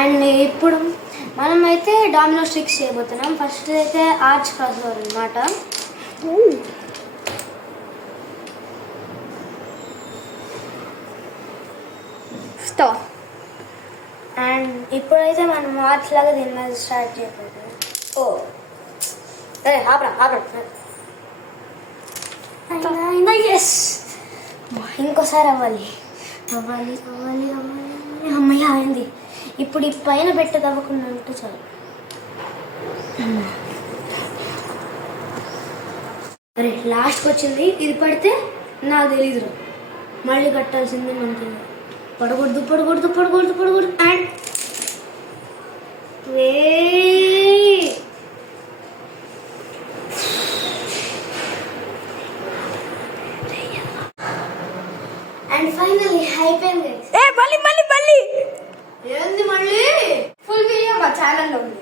And ఇప్పుడు మనమైతే domino sticks చేయబోతున్నాం. ఫస్ట్ అయితే ఆర్చ్ కర్వ్ అనమాట. అండ్ ఇప్పుడైతే మనం ఆర్చ్ లాగా దీని మీద స్టార్ట్ చేయబోతున్నాం. ఓ అరే ఎస్, ఇంకోసారి అవ్వాలి. అమ్మయ్య అయింది. ఇప్పుడు ఈ పైన పెట్ట తవ్వకుండా ఉంటే చాలు. అరే లాస్ట్కి వచ్చింది. ఇది పడితే నాకు తెలీదు, మళ్ళీ కట్టాల్సింది మనకి. పడకూడదు అండ్ అండ్ ఫైనల్లీ అయిపోయింది. మళ్ళీ ఏంది మళ్ళీ? ఫుల్ వీడియో మా ఛానల్లో ఉంది.